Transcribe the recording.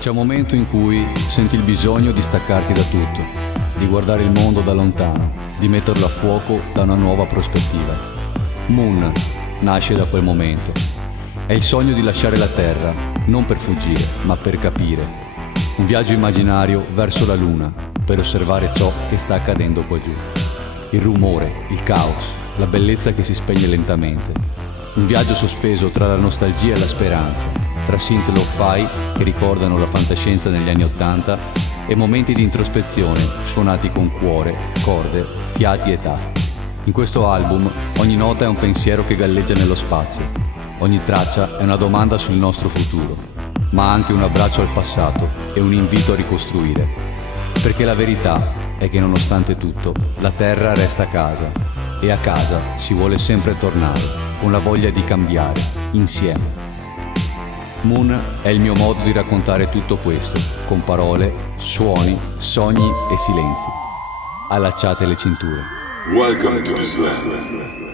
C'è un momento in cui senti il bisogno di staccarti da tutto, di guardare il mondo da lontano, di metterlo a fuoco da una nuova prospettiva. Moon nasce da quel momento. È il sogno di lasciare la Terra, non per fuggire, ma per capire. Un viaggio immaginario verso la Luna, per osservare ciò che sta accadendo qua giù. Il rumore, il caos, la bellezza che si spegne lentamente. Un viaggio sospeso tra la nostalgia e la speranza, tra synth lo-fi che ricordano la fantascienza negli anni '80 e momenti di introspezione suonati con cuore, corde, fiati e tasti. In questo album ogni nota è un pensiero che galleggia nello spazio, ogni traccia è una domanda sul nostro futuro, ma anche un abbraccio al passato e un invito a ricostruire. Perché la verità è che nonostante tutto la Terra resta casa e a casa si vuole sempre tornare, con la voglia di cambiare, insieme. Moon è il mio modo di raccontare tutto questo, con parole, suoni, sogni e silenzi. Allacciate le cinture. Welcome to this land.